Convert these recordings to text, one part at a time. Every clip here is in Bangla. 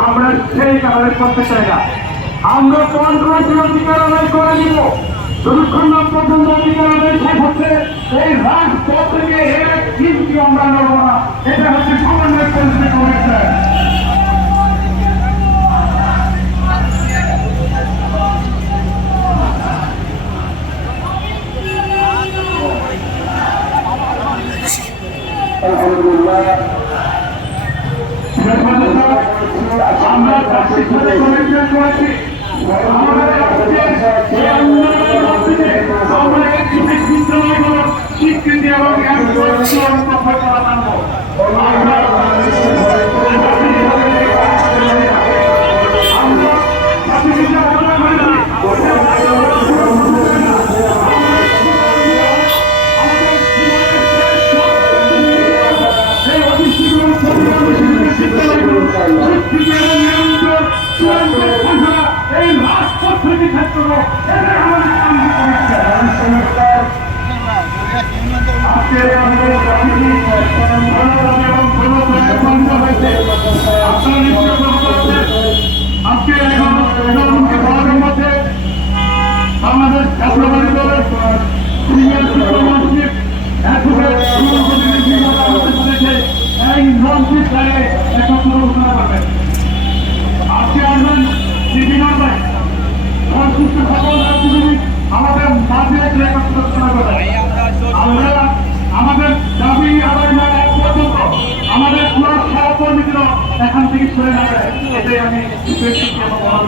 আমরা সেই কারণে করতে চাই না আমরা কন্ট্রোভার্সি অধিকার আদায় করে দিব যতক্ষণ এই রাজপথ কিন্তু আমরা নেব না? এটা হচ্ছে সমন্বয় পরিস্থিতি কমিশন আমরা করেছি স্বীকৃতি এবং এই রাজপথ থেকে ক্ষেত্র এটা আমাদের মন্ত্রী সাহেব একত্র ঘোষণা করবেন আজকে বিভিন্ন সংশ্লিষ্ট সকল রাজনীতি আমাদের মাঝে একত্র ঘোষণা করবেন আমরা আমাদের দাবি আদায় না এক পর্যন্ত আমাদের পুরো সহকর্মীদেরও এখান থেকে সরে যাবে। এটাই আমি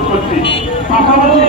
করছি। পাশাপাশি